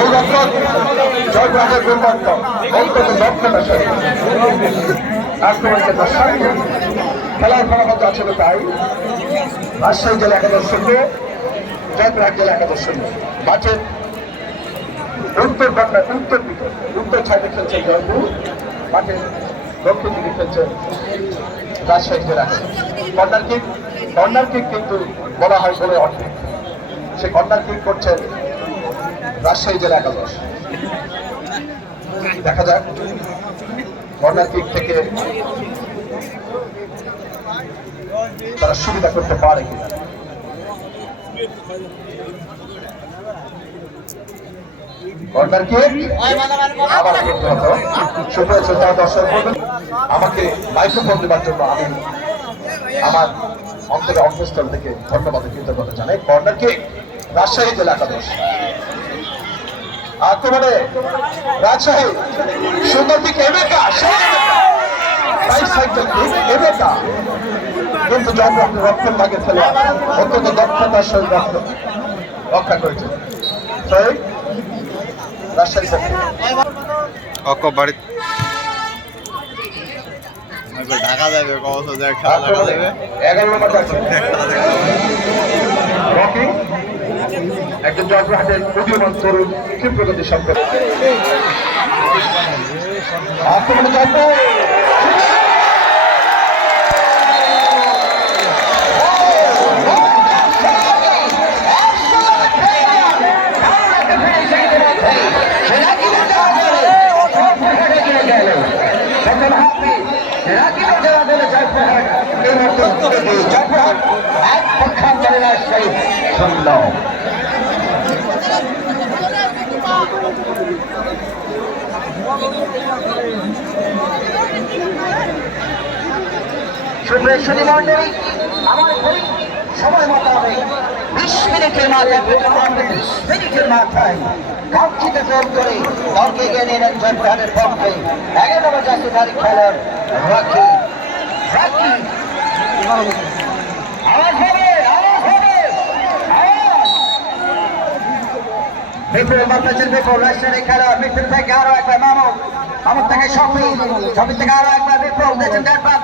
ওই দর্শক জয়পুরহাটের দুর্দান্ত অত্যন্ত দক্ষতার সাথে আক্রমণকে দর্শক খেলার ফলাফল আছে তাই রাজশাহী জেলা 11-0, জয়পুরহাট জেলা 11-0। মাঠের উত্তর বাংলার উত্তর দিকে উত্তর সাইডে খেলছে জয়পুর, মাঠের দক্ষিণ দিকে খেলছে রাজশাহী জেলা। কর্নার কিক কিন্তু বলা হয় বলে অর্থে সে কর্নার কিক করছেন রাজশাহী জেলা 11। দেখা যাক কর্নার কিক থেকে তারা সুবিধা করতে পারে কিনা। কর্নার কিক আবার করতে হতো। সুপ্রিয় শ্রোতা দর্শক আমাকে মাইক্রোফোন দেওয়ার জন্য আমি আমার অন্তরের অন্তঃস্থল থেকে ধন্যবাদ কৃতজ্ঞতা জানাই। কর্নার কিক রাজশাহী জেলা 11। আক্রমণে রাজশাহী সুন্দর দিক এবেকা কিন্তু জয়পুরহাটের রক্ষণ ভাগে ফেলে অত্যন্ত দক্ষতার সহিত রক্ষা করেছে রাজশাহী ঢাকা যাবে 11 নম্বর রকি একজন জয়পুরহাটের উদীয়মান তরুণ ক্ষিপ্রগতি সম্পর্ক আক্রমণে জয়পুর সুপ্রেক্ষণী মন্ডলী আমার সময় মোতাবেক 20 মিনিটের মাথায় 20 মিনিটের মাথায় কাঙ্ক্ষিত গোল করে দলকে এগিয়ে নিলেন জয়পুরহাটের পক্ষে 11 নম্বর জাতীয়ধারী খেলোয়াড় রাকি আওয়াজ হবে বিপুল মাদ্রাসের বিপুল রাজশাহী খেলোয়াড় মিডফিল্ড থেকে আরো একবার মামুদ থেকে শফি থেকে আরো একবার বিপুল